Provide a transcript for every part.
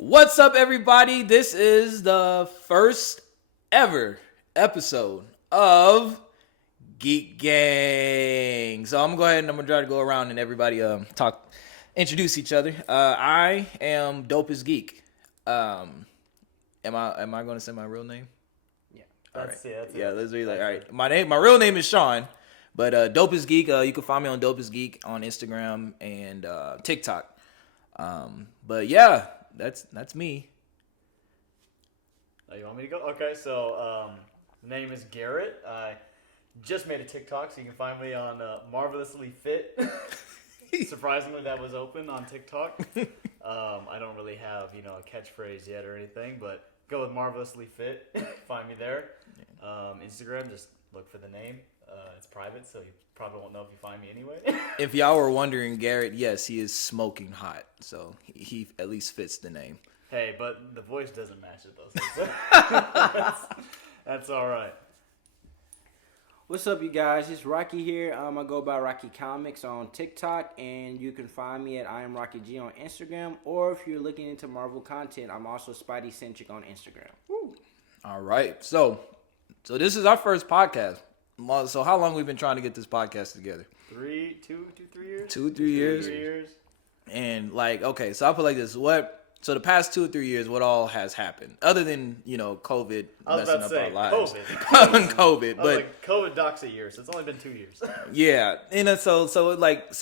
What's up, everybody? This is the first ever episode of Geek Gang. So I'm gonna go ahead and I'm gonna try to go around and everybody introduce each other. I am Dope as Geek. Am I gonna say my real name? Yeah, That's it. Yeah, let's be like, all right. My real name is Sean, but Dope as Geek. You can find me on Dope as Geek on Instagram and TikTok. But yeah, that's me. Oh, you want me to go? Okay, so the name is Garrett. I just made a TikTok, so you can find me on Marvelously Fit. Surprisingly, that was open on TikTok. I don't really have a catchphrase yet or anything, but go with Marvelously Fit. Find me there. Instagram, just look for the name. It's private, so you probably won't know if you find me anyway. If y'all were wondering, Garrett, yes, he is smoking hot, so he at least fits the name. Hey, but the voice doesn't match it though. So that's all right. What's up, you guys? It's Rocky here. I go by Rocky Comics on TikTok, and you can find me at I am Rocky G on Instagram. Or if you're looking into Marvel content, I'm also Spidey Centric on Instagram. Woo. All right, so this is our first podcast. So how long we've been trying to get this podcast together? 3 years. 2 3 years. 3 years. And okay, so I'll put it like this: So the past 2 or 3 years, what all has happened other than COVID messing up our lives? COVID, but COVID docks a year, so it's only been 2 years. Yeah, and so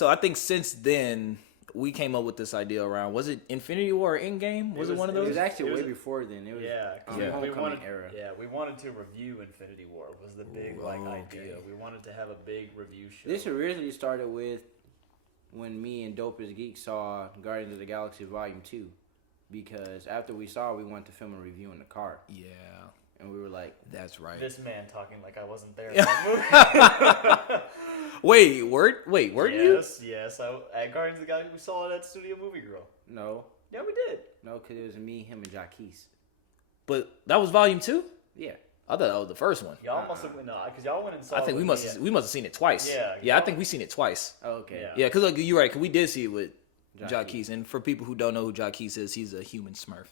I think since then we came up with this idea around, was it Infinity War or Endgame? Was it one of those? It was actually way before then. It was Homecoming era. Yeah, we wanted to review Infinity War. Was the big idea. We wanted to have a big review show. This originally started with when me and Dope as Geek saw Guardians of the Galaxy Volume 2. Because after we saw it, we wanted to film a review in the car. Yeah. And we were like, that's right. This man talking like I wasn't there in that movie. Wait, weren't you? Yes. At Guardians of the Galaxy, we saw it at Studio Movie Girl. No. Yeah, we did. No, because it was me, him, and Jaquez. But that was Volume 2? Yeah. I thought that was the first one. Y'all must have because y'all went and saw. I think we must have seen it twice. Yeah. I think we seen it twice. Oh, okay. Yeah, because you're right. Cause we did see it with Jaquez. And for people who don't know who Jaquez is, he's a human Smurf.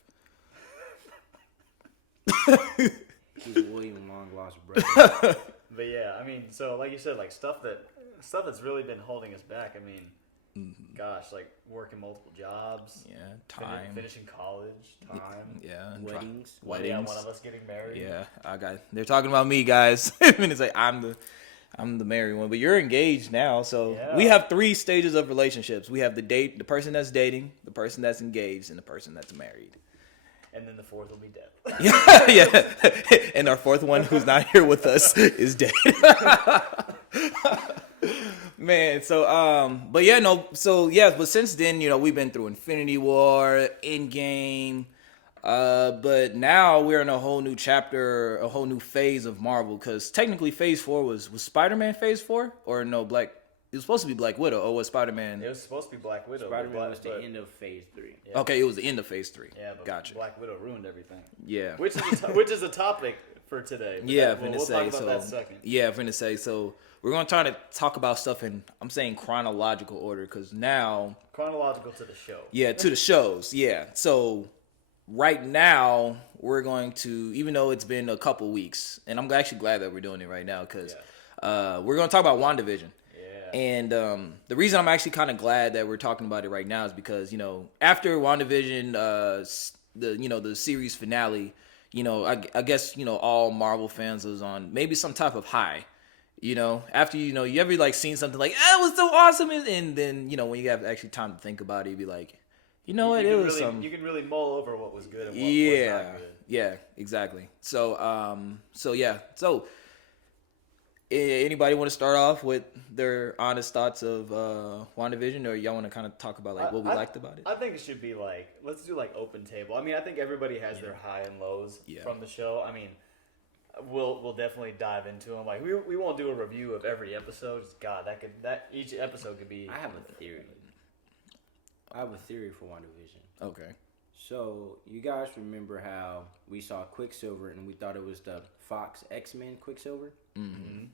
He's a William Long lost brother. But yeah, I mean, so like you said, like stuff that's really been holding us back. I mean, gosh, like working multiple jobs. Yeah, time. Finishing college, time. Yeah, weddings. Yeah, one of us getting married. Yeah, they're talking about me, guys. And it's like I'm the married one, but you're engaged now. So we have 3 stages of relationships. We have the person that's dating, the person that's engaged, and the person that's married. And then the 4th will be death. yeah. And our 4th one, who's not here with us, is dead. Man, but since then, we've been through Infinity War, Endgame, but now we're in a whole new chapter, a whole new phase of Marvel, because technically Phase 4 was Spider-Man Phase 4? Or no, it was supposed to be Black Widow, or was Spider-Man? It was supposed to be Black Widow. Spider-Man was the end of Phase 3. Yeah. Okay, it was the end of Phase 3. Yeah, but gotcha. Black Widow ruined everything. Yeah. Which is a topic for today. Yeah, we'll talk about that second. Yeah, I'm finna say, so we're going to try to talk about stuff in, I'm saying chronological order, because now... Chronological to the show. Yeah, to the shows, yeah. So right now, we're going to, even though it's been a couple weeks, and I'm actually glad that we're doing it right now, because we're going to talk about WandaVision. And the reason I'm actually kind of glad that we're talking about it right now is because, after WandaVision, the series finale, I guess, all Marvel fans was on maybe some type of high, after, you ever seen something like, it was so awesome. And then, when you have actually time to think about it, you'd be like, you know what, it was you can really mull over what was good and what was not good. Yeah, exactly. So anybody want to start off with their honest thoughts of WandaVision, or y'all want to kind of talk about what we liked about it? I think it should be let's do open table. I mean, I think everybody has their high and lows from the show. I mean, we'll definitely dive into them. We won't do a review of every episode. God, each episode could be. I have a theory for WandaVision. Okay. So you guys remember how we saw Quicksilver and we thought it was the Fox X-Men Quicksilver? Mm-hmm.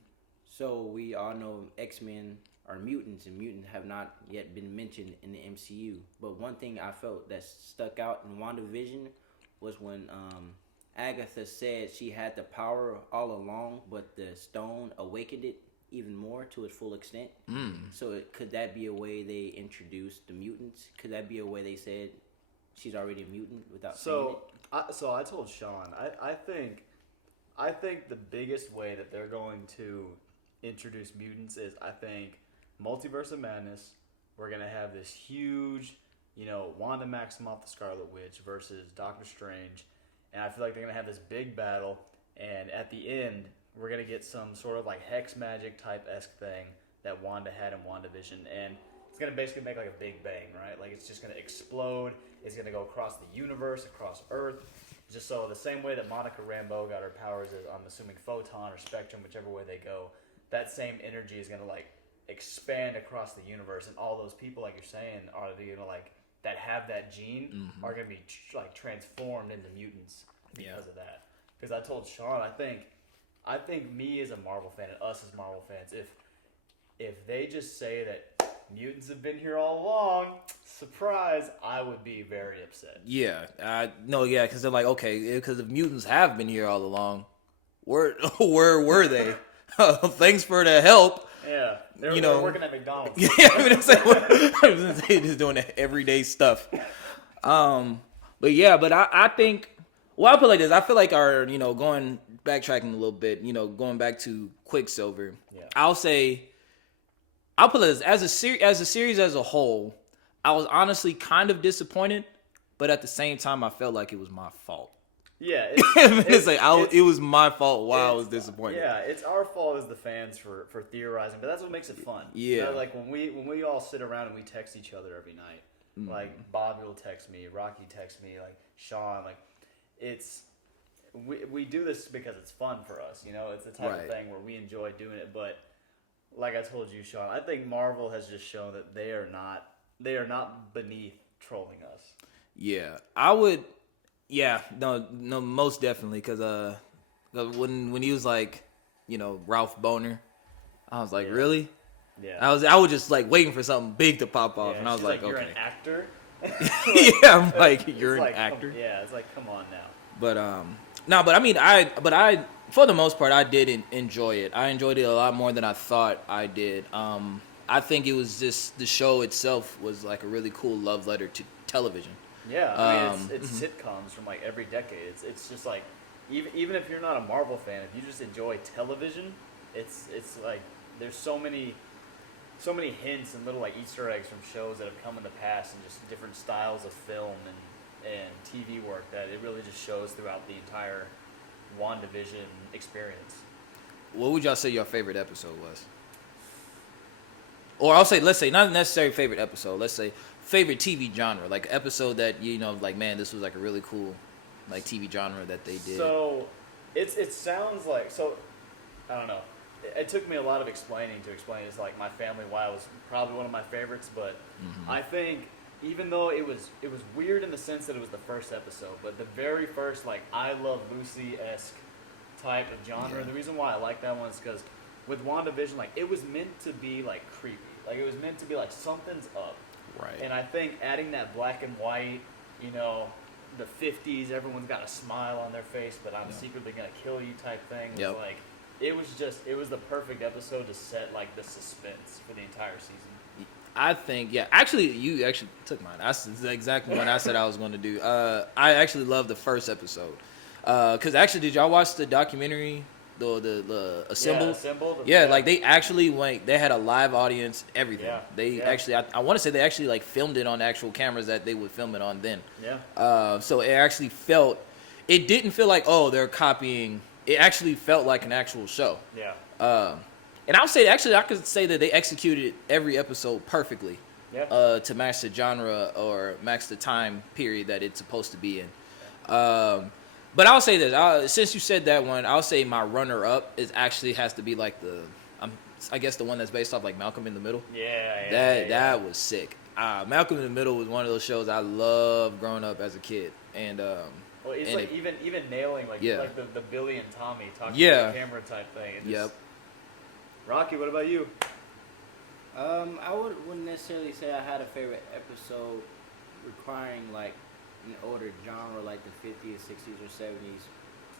So we all know X-Men are mutants, and mutants have not yet been mentioned in the MCU. But one thing I felt that stuck out in WandaVision was when Agatha said she had the power all along, but the stone awakened it even more to its full extent. So could that be a way they introduced the mutants? Could that be a way they said she's already a mutant without saying it? So I told Sean, I think the biggest way that they're going to introduce mutants is, I think, Multiverse of Madness. We're going to have this huge, Wanda Maximoff, the Scarlet Witch, versus Doctor Strange. And I feel like they're going to have this big battle. And at the end, we're going to get some sort of like hex magic type-esque thing that Wanda had in WandaVision. And it's going to basically make like a big bang, right? Like it's just going to explode. It's going to go across the universe, across Earth. Just so the same way that Monica Rambeau got her powers as, I'm assuming, photon or spectrum, whichever way they go, that same energy is going to like expand across the universe. And all those people, like you're saying, are going to like, that have that gene are going to be like transformed into mutants because of that. Because I told Sean, I think me as a Marvel fan and us as Marvel fans, if they just say that mutants have been here all along, surprise, I would be very upset. Yeah, because they're like, okay, because if mutants have been here all along, where were they? Thanks for the help. Yeah, they're working at McDonald's. Yeah, I was just doing everyday stuff. But I think, well, I'll put it like this. I feel like our, backtracking a little bit, going back to Quicksilver. Yeah. I'll put it like this. As a series as a whole, I was honestly kind of disappointed, but at the same time, I felt like it was my fault. Yeah, it was my fault why I was disappointed. Yeah, it's our fault as the fans for theorizing, but that's what makes it fun. Yeah, like when we all sit around and we text each other every night. Like Bobby will text me, Rocky texts me, like Sean, like we do this because it's fun for us. It's the type of thing where we enjoy doing it. But like I told you, Sean, I think Marvel has just shown that they are not beneath trolling us. Yeah, I would. Yeah, no, most definitely, because when he was like, Ralph Boner, I was like, really? Yeah. I was just like waiting for something big to pop off, and I was like, you're okay. An actor. Yeah, I'm like, you're an actor. It's like, come on now. But but I mean, I for the most part, I did enjoy it. I enjoyed it a lot more than I thought I did. I think it was just the show itself was like a really cool love letter to television. Yeah, I mean, it's sitcoms from like every decade. It's just like, even if you're not a Marvel fan, if you just enjoy television, it's like there's so many hints and little like Easter eggs from shows that have come in the past and just different styles of film and TV work that it really just shows throughout the entire WandaVision experience. What would y'all say your favorite episode was? Or let's say not necessarily favorite episode. Let's say favorite TV genre, like episode that like, man, this was like a really cool like TV genre that they did. So it sounds like, so I don't know. It took me a lot of explaining to explain it's like my family why it was probably one of my favorites, but I think even though it was weird in the sense that it was the first episode, but the very first like I Love Lucy-esque type of genre. Yeah. The reason why I like that one is because with WandaVision, like it was meant to be like creepy. Like it was meant to be like something's up. Right. And I think adding that black and white, the 50s, everyone's got a smile on their face, but I'm secretly going to kill you type thing. Was like, it was the perfect episode to set like the suspense for the entire season. I think, actually, you actually took mine. That's exactly what I said I was going to do. I actually love the first episode. Because actually, did y'all watch the documentary? The Assembled? Yeah, Assembled. Yeah, like they actually they had a live audience, everything. Yeah. They actually, I want to say they actually like filmed it on actual cameras that they would film it on then. Yeah. So it actually it didn't feel like, oh, they're copying. It actually felt like an actual show. Yeah. And I would say, actually, I could say that they executed every episode perfectly. Yeah. To match the genre or match the time period that it's supposed to be in. But I'll say this. Since you said that one, I'll say my runner-up has to be like I guess the one that's based off like Malcolm in the Middle. Yeah. That was sick. Malcolm in the Middle was one of those shows I loved growing up as a kid. And well, it's like even nailing like the Billy and Tommy talking to the camera type thing. Rocky, what about you? Wouldn't necessarily say I had a favorite episode requiring like an older genre like the 50s, 60s, or 70s.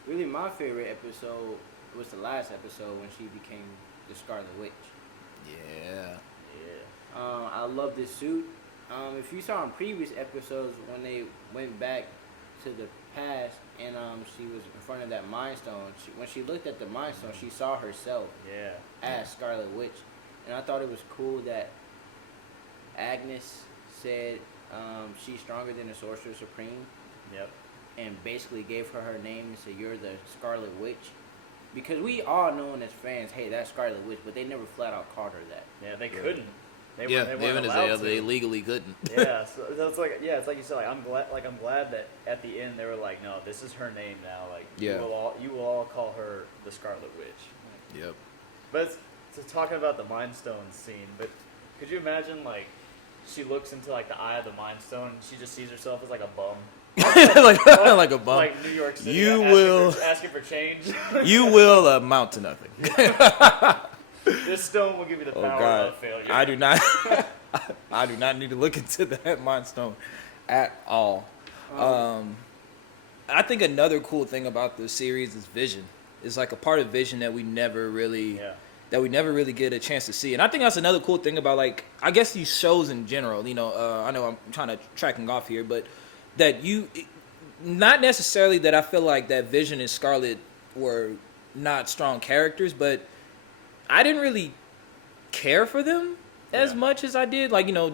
Really, my favorite episode was the last episode when she became the Scarlet Witch. Yeah. I love this suit. If you saw in previous episodes when they went back to the past and she was in front of that Mind Stone, when she looked at the Mind Stone, she saw herself as Scarlet Witch. And I thought it was cool that Agnes said she's stronger than the Sorcerer Supreme. Yep. And basically gave her name and said, "You're the Scarlet Witch." Because we all know as fans, hey, that's Scarlet Witch, but they never flat out called her that. Yeah, they couldn't. They legally couldn't. Yeah, so it's like it's like you said. Like I'm glad that at the end they were like, no, this is her name now. Like you will all call her the Scarlet Witch. Yep. But it's talking about the Mind Stone scene. But could you imagine like she looks into like the eye of the Mind Stone and she just sees herself as like a bum. like a bum. Like New York City. Asking for change. You will amount to nothing. This stone will give you the power of failure. I do not. I do not need to look into that Mind Stone at all. I think another cool thing about the series is Vision. It's like a part of Vision that we never really get a chance to see. And I think that's another cool thing about, like, I guess these shows in general. You know, I know I'm trying to tracking off here, but that not necessarily that I feel like that Vision and Scarlet were not strong characters, but I didn't really care for them as much as I did. Like, you know,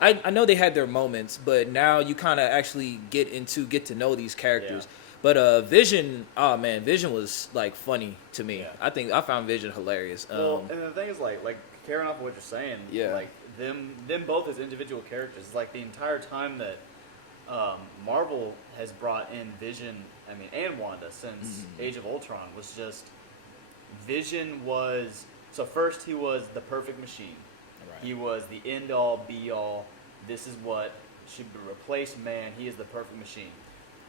I know they had their moments, but now you kind of actually get to know these characters. Yeah. But Vision, Vision was like funny to me. Yeah. I found Vision hilarious. Well, and the thing is, like carrying off of what you're saying, like them both as individual characters, like the entire time that Marvel has brought in Vision, and Wanda since Age of Ultron was just. Vision was so first he was the perfect machine. Right. He was the end all be all. This is what should replace man. He is the perfect machine.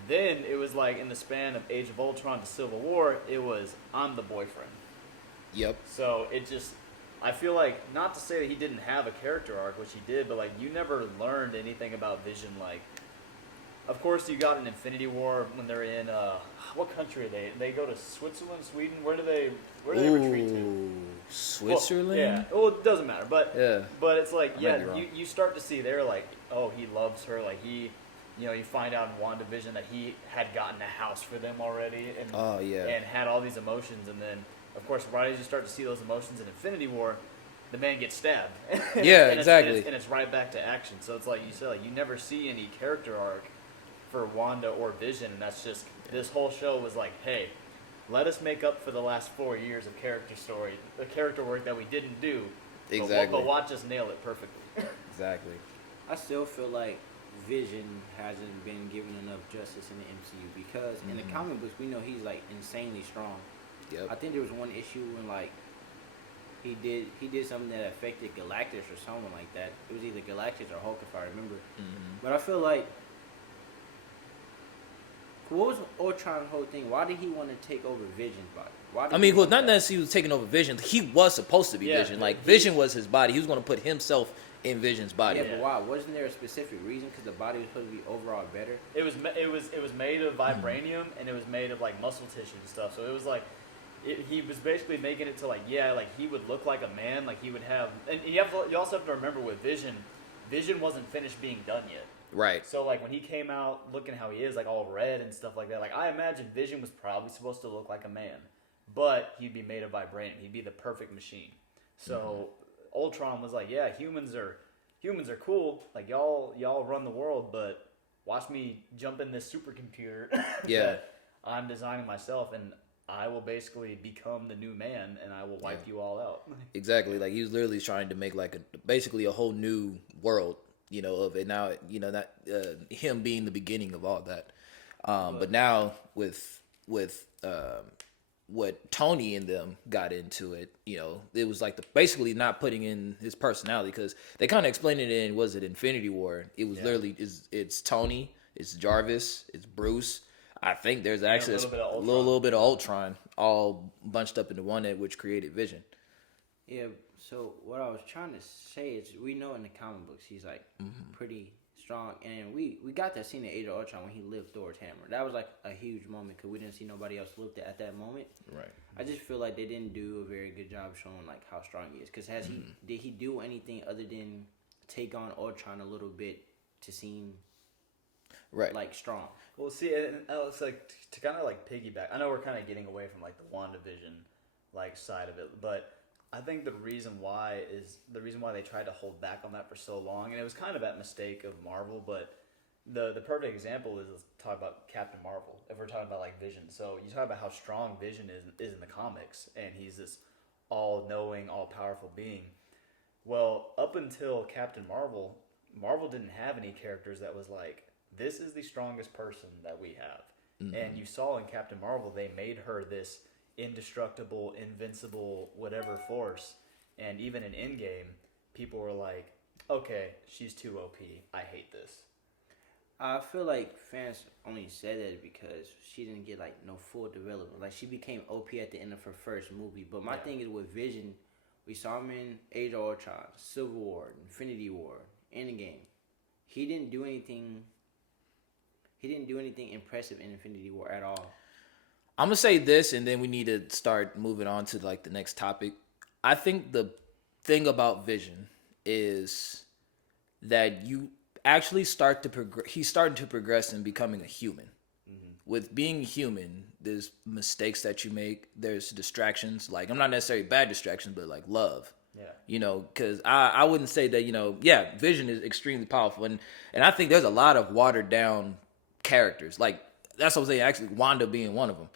Then it was like in the span of Age of Ultron to Civil War, it was I'm the boyfriend. Yep. So it just I feel like not to say that he didn't have a character arc, which he did, but like you never learned anything about Vision. Like, of course, you got an Infinity War when they're in what country are they? They go to Switzerland, Sweden. Where do they retreat to? Switzerland. Well, yeah. Well, it doesn't matter, but it's like you start to see there like he loves her. Like you find out in WandaVision that he had gotten a house for them already, and had all these emotions, and then of course right as you start to see those emotions in Infinity War, the man gets stabbed. Exactly. And it's right back to action. So it's like you said, like you never see any character arc for Wanda or Vision, and that's just this whole show was like, hey, let us make up for the last 4 years of the character work that we didn't do. Exactly. But watch us nail it perfectly. Exactly. I still feel like Vision hasn't been given enough justice in the MCU because in the comic books we know he's like insanely strong. Yep. I think there was one issue when like he did something that affected Galactus or someone like that. It was either Galactus or Hulk if I remember. But I feel like what was Ultron's whole thing? Why did he want to take over Vision's body? Not necessarily he was taking over Vision. He was supposed to be Vision. Like, Vision was his body. He was going to put himself in Vision's body. Yeah, but why? Wasn't there a specific reason? Because the body was supposed to be overall better? It was made of vibranium, and it was made of, like, muscle tissue and stuff. So it was, like, he was basically making it to, like, he would look like a man. Like, he would have... And you also have to remember with Vision wasn't finished being done yet. Right. So, like, when he came out looking how he is, like, all red and stuff like that, like, I imagine Vision was probably supposed to look like a man. But he'd be made of vibranium. He'd be the perfect machine. So, Ultron was like, yeah, humans are cool. Like, y'all run the world, but watch me jump in this supercomputer that I'm designing myself, and I will basically become the new man, and I will wipe you all out. Exactly. Like, he was literally trying to make, like, basically a whole new world. Of it now, not him being the beginning of all that. But now with what Tony and them got into it, it was like basically not putting in his personality because they kind of explained it in, was it Infinity War? It was literally, it's Tony, it's Jarvis, it's Bruce. I think there's actually a little bit of Ultron all bunched up into one, which created Vision. Yeah, So what I was trying to say is, we know in the comic books he's like pretty strong, and we got that scene in Age of Ultron when he lived Thor's hammer. That was like a huge moment because we didn't see nobody else lift it at that moment. Right. I just feel like they didn't do a very good job showing like how strong he is. Because did he do anything other than take on Ultron a little bit to seem like strong? Well, see, and it's like to kind of like piggyback. I know we're kind of getting away from like the WandaVision like side of it, but I think the reason why they tried to hold back on that for so long, and it was kind of that mistake of Marvel, but the perfect example is, let's talk about Captain Marvel. If we're talking about like Vision, so you talk about how strong Vision is in the comics, and he's this all-knowing, all-powerful being. Well, up until Captain Marvel, Marvel didn't have any characters that was like, this is the strongest person that we have. And you saw in Captain Marvel, they made her this indestructible, invincible, whatever force. And even in Endgame, people were like, okay, she's too OP. I hate this. I feel like fans only said that because she didn't get like no full development. Like, she became OP at the end of her first movie. But my thing is with Vision, we saw him in Age of Ultron, Civil War, Infinity War, Endgame. He didn't do anything impressive in Infinity War at all. I'm gonna say this, and then we need to start moving on to like the next topic. I think the thing about Vision is that you actually start to he's starting to progress in becoming a human. With being human, there's mistakes that you make. There's distractions. Like, I'm not necessarily bad distractions, but like love. Yeah. You know, because I wouldn't say that, Vision is extremely powerful. And I think there's a lot of watered down characters. Like, that's what I'm saying, actually, Wanda being one of them.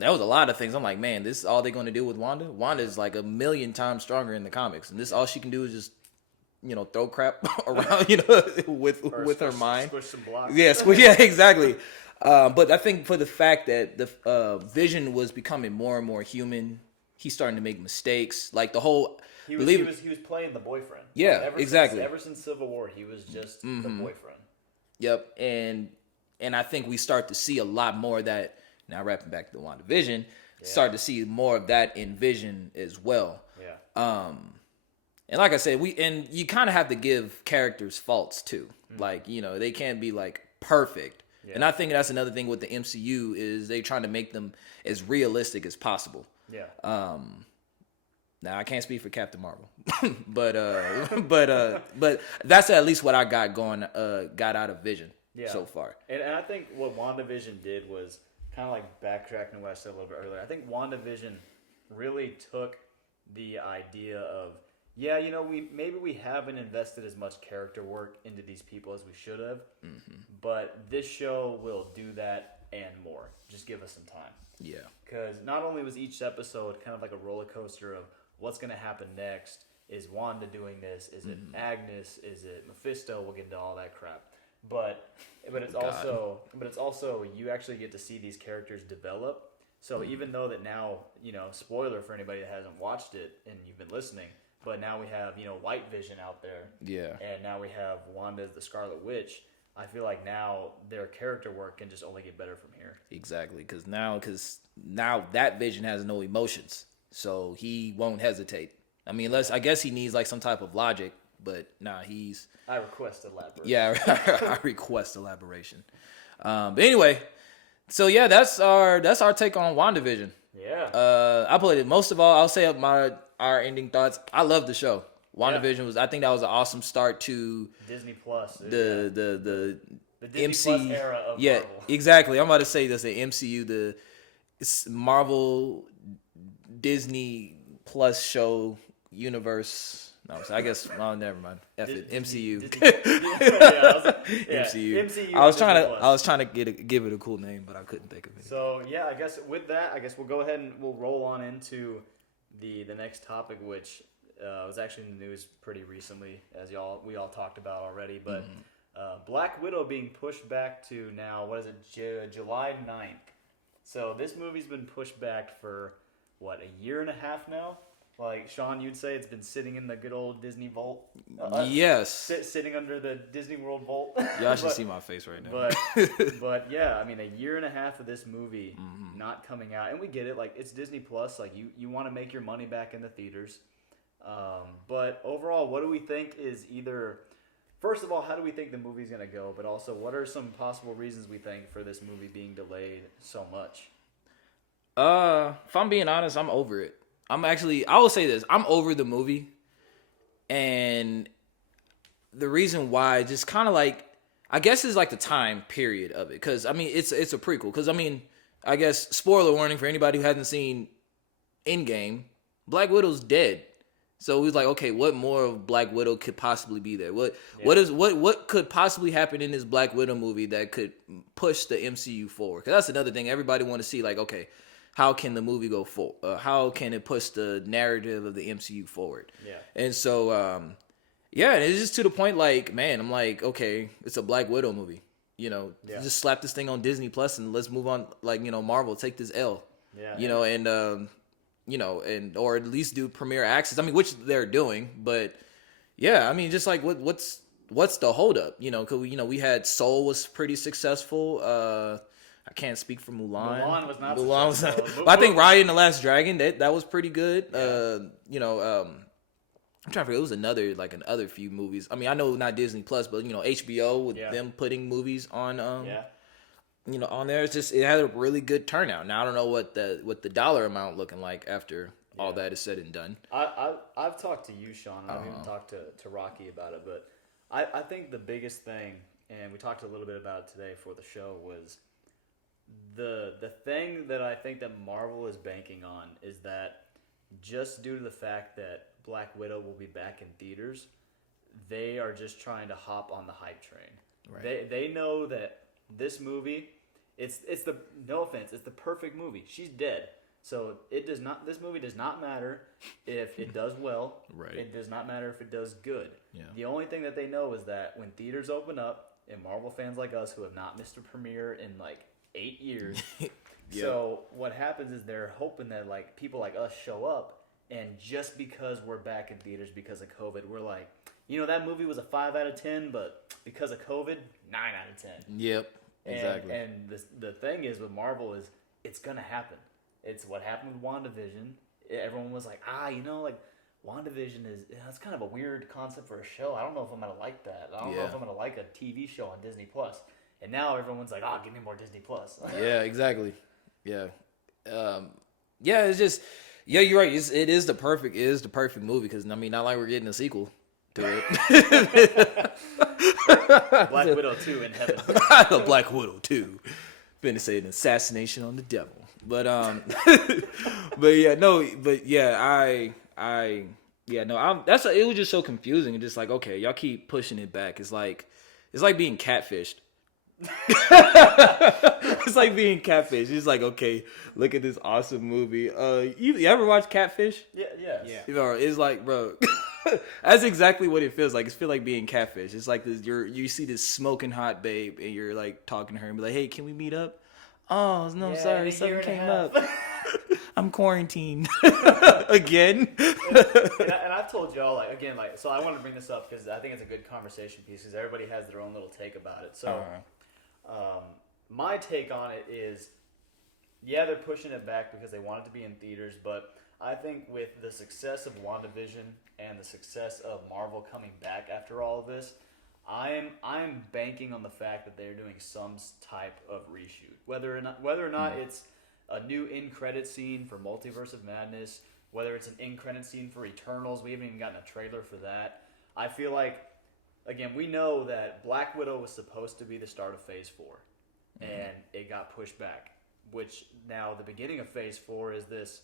That was a lot of things. I'm like, man, this is all they're going to do with Wanda? Wanda is like 1,000,000 times stronger in the comics. And this all she can do is just, throw crap around, with her mind. Squish some blocks. Yeah, exactly. But I think for the fact that the Vision was becoming more and more human, he's starting to make mistakes. Like the whole... He was playing the boyfriend. Yeah, exactly. Ever since Civil War, he was just the boyfriend. Yep, and I think we start to see a lot more of that. Now wrapping back to the WandaVision, start to see more of that in Vision as well. Yeah. And like I said, you kind of have to give characters faults too. Like, they can't be like perfect. Yeah. And I think that's another thing with the MCU is they trying to make them as realistic as possible. Yeah. Now I can't speak for Captain Marvel, but that's at least what I got out of Vision so far. And I think what WandaVision did was kind of like backtracking to what I said a little bit earlier. I think WandaVision really took the idea of, we haven't invested as much character work into these people as we should have, but this show will do that and more. Just give us some time. Yeah. Because not only was each episode kind of like a roller coaster of what's going to happen next. Is Wanda doing this? Is it Agnes? Is it Mephisto? We'll get into all that crap. But it's also you actually get to see these characters develop. So even though that now, spoiler for anybody that hasn't watched it and you've been listening, but now we have, White Vision out there. Yeah. And now we have Wanda as the Scarlet Witch. I feel like now their character work can just only get better from here. Exactly, because now that Vision has no emotions, so he won't hesitate. I mean, I guess he needs like some type of logic, but I request elaboration. Yeah, I request elaboration. But anyway, so yeah, that's our take on WandaVision. Yeah. I played it. Most of all, I'll say our ending thoughts. I love the show. WandaVision I think that was an awesome start to Disney Plus. The Disney MC Plus era of Marvel. Exactly. I'm about to say that's the MCU, the Marvel Disney Plus show universe. No, so I guess never mind. F it. MCU. MCU. I was trying to give it a cool name, but I couldn't think of it. So yeah, I guess with that, we'll go ahead and we'll roll on into the next topic, which was actually in the news pretty recently, as we all talked about already. But Black Widow being pushed back to now, what is it, July 9th. So this movie's been pushed back for a year and a half now. Like, Sean, you'd say it's been sitting in the good old Disney vault? Yes. Sitting under the Disney World vault. Y'all should see my face right now. But yeah, I mean, a year and a half of this movie not coming out. And we get it. Like, it's Disney Plus. Like, you want to make your money back in the theaters. But overall, what do we think is either... First of all, how do we think the movie's going to go? But also, what are some possible reasons we think for this movie being delayed so much? If I'm being honest, I'm over it. I will say this. I'm over the movie. And the reason why, just kind of like, I guess is like the time period of it. Because, I mean, it's a prequel. Because, I mean, I guess, spoiler warning for anybody who hasn't seen Endgame, Black Widow's dead. So we was like, okay, what more of Black Widow could possibly be there? What could possibly happen in this Black Widow movie that could push the MCU forward? Because that's another thing everybody want to see. Like, okay, how can the movie go forward? How can it push the narrative of the MCU forward? Yeah. And so, it's just to the point. Like, man, I'm like, okay, it's a Black Widow movie. You know, just slap this thing on Disney Plus and let's move on. Like, you know, Marvel, take this L. Yeah. You know, and or at least do premiere access. I mean, which they're doing, but yeah, I mean, just like what's the holdup? You know, because we had Soul was pretty successful. I can't speak for Mulan. Mulan was not successful. But I think Raya and the Last Dragon that was pretty good. Yeah. I'm trying to figure. It was another few movies. I mean, I know not Disney Plus, but HBO with them putting movies on. On there, it had a really good turnout. Now I don't know what the dollar amount looking like after all that is said and done. I've talked to you, Sean. I've even talked to Rocky about it, but I think the biggest thing, and we talked a little bit about it today for the show, was the thing that I think that Marvel is banking on is that just due to the fact that Black Widow will be back in theaters, they are just trying to hop on the hype train. Right. They know that this movie, it's the, no offense, it's the perfect movie. She's dead. So this movie does not matter if it does well. Right. It does not matter if it does good. Yeah. The only thing that they know is that when theaters open up, and Marvel fans like us who have not missed a premiere in like 8 years, so what happens is they're hoping that like people like us show up, and just because we're back in theaters because of COVID, we're like, that movie was a 5 out of 10, but because of COVID, 9 out of 10. Yep. Exactly. And the thing is with Marvel is it's gonna happen. It's what happened with WandaVision. Everyone was like, like WandaVision it's kind of a weird concept for a show. I don't know if I'm gonna like that. I don't know if I'm gonna like a TV show on Disney Plus. And now everyone's like, give me more Disney Plus. Yeah, exactly. Yeah. It's just you're right. It is the perfect movie because I mean, not like we're getting a sequel to it. Black Widow 2 in heaven. Black Widow 2. Been to say an assassination on the devil. But it was just so confusing and just like, okay, y'all keep pushing it back. It's like being catfished. It's like being catfish. It's like, okay, look at this awesome movie. You ever watch Catfish? Yeah. It's like, bro, that's exactly what it feels like. It feels like being catfish. It's like this. You see this smoking hot babe, and you're like talking to her and be like, "Hey, can we meet up?" Oh no, sorry, something came up. I'm quarantined again. and I've told y'all so I want to bring this up because I think it's a good conversation piece because everybody has their own little take about it. So. My take on it is, they're pushing it back because they want it to be in theaters, but I think with the success of WandaVision and the success of Marvel coming back after all of this, I'm banking on the fact that they're doing some type of reshoot. Whether or not it's a new end credit scene for Multiverse of Madness, whether it's an end credit scene for Eternals, we haven't even gotten a trailer for that. I feel like, again, we know that Black Widow was supposed to be the start of Phase 4, and it got pushed back, which now the beginning of Phase 4 is this,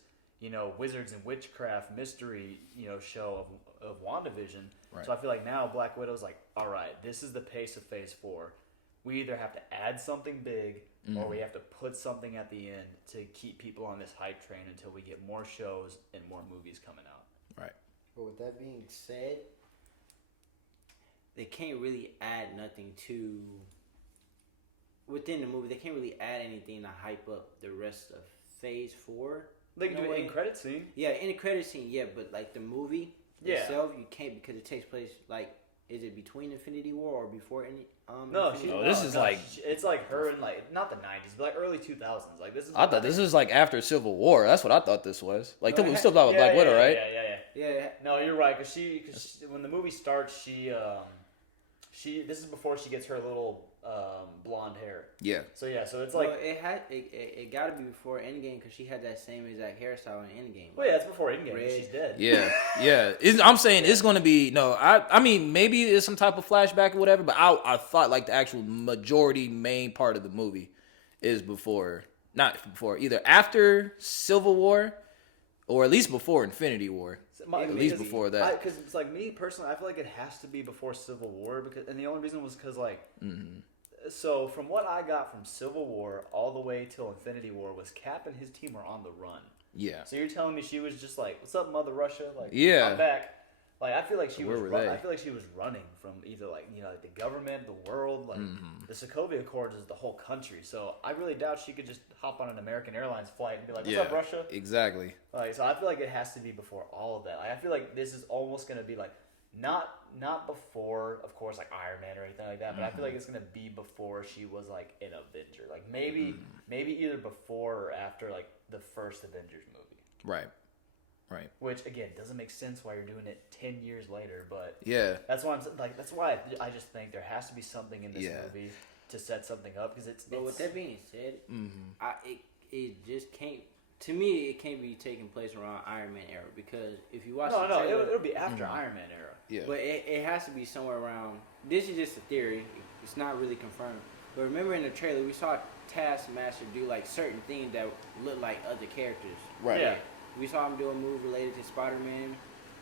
Wizards and Witchcraft mystery, show of WandaVision. Right. So I feel like now Black Widow's like, all right, this is the pace of Phase 4. We either have to add something big or we have to put something at the end to keep people on this hype train until we get more shows and more movies coming out. Right. But with that being said, they can't really add nothing to within the movie. They can't really add anything to hype up the rest of Phase 4. They can do an end credit scene. Yeah, in the credit scene, yeah, but like the movie itself, you can't because it takes place like Is it between Infinity War or before any? No, Infinity Oh, War? this is like it's like her in like not the 90s, but like early 2000s. Like this is. I thought this was like after Civil War. That's what I thought this was. Like No, we still thought about Black Widow, right? Yeah. No, you're right. Because when the movie starts, she this is before she gets her little blonde hair. Yeah. So it's like. Well, it got to be before Endgame because she had that same exact hairstyle in Endgame. Well, yeah, it's before Endgame. Red. She's dead. Yeah, yeah. I'm saying it's gonna be no. I mean maybe it's some type of flashback or whatever, but I thought like the actual majority main part of the movie is not before either after Civil War or at least before Infinity War. At least before that. Because it's like me personally, I feel like it has to be before Civil War and the only reason was because like. Mm-hmm. So from what I got from Civil War all the way till Infinity War was Cap and his team were on the run. Yeah. So you're telling me she was just like, "What's up, Mother Russia?" Like, yeah. I'm back. Like I feel like she Where was. were they? I feel like she was running from either like like the government, the world. Like the Sokovia Accords is the whole country. So I really doubt she could just hop on an American Airlines flight and be like, "What's up, Russia?" Exactly. Like so, I feel like it has to be before all of that. Like, I feel like this is almost gonna be like not before, of course, like Iron Man or anything like that. But I feel like it's gonna be before she was like an Avenger. Like maybe either before or after like the first Avengers movie. Right. Right. Which again doesn't make sense why you're doing it 10 years later, but yeah, that's why that's why I just think there has to be something in this movie to set something up because it's. But with that being said, it just can't. To me, it can't be taking place around Iron Man era because if you watch the trailer, it'll be after Iron Man era. Yeah, but it has to be somewhere around. This is just a theory; it's not really confirmed. But remember in the trailer, we saw Taskmaster do like certain things that look like other characters. right. Yeah. We saw him do a move related to Spider-Man.